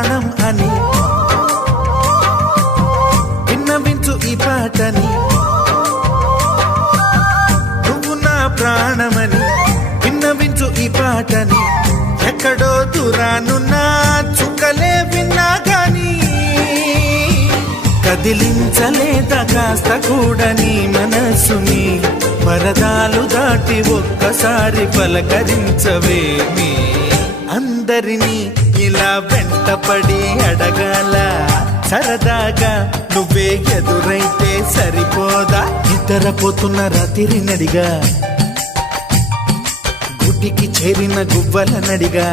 ప్రాణం అని విన్నవించు ఈ పాటని, నువ్వు నా ప్రాణమని విన్నవించు ఈ పాటని. ఎక్కడో దూరానున్నా చుక్కలే విన్నా గాని కదిలించలేదా కాస్త కూడా నీ మనసుని. పరదాలు దాటి ఒక్కసారి పలకరించవేమి. అందరినీ ఇలా వెంటపడి అడగాల సరదాగా నువ్వే ఎదురైతే సరిపోదా. నిద్రపోతున్న రాత్రి నడిగా గుటికి చేరిన గువ్వల నడిగా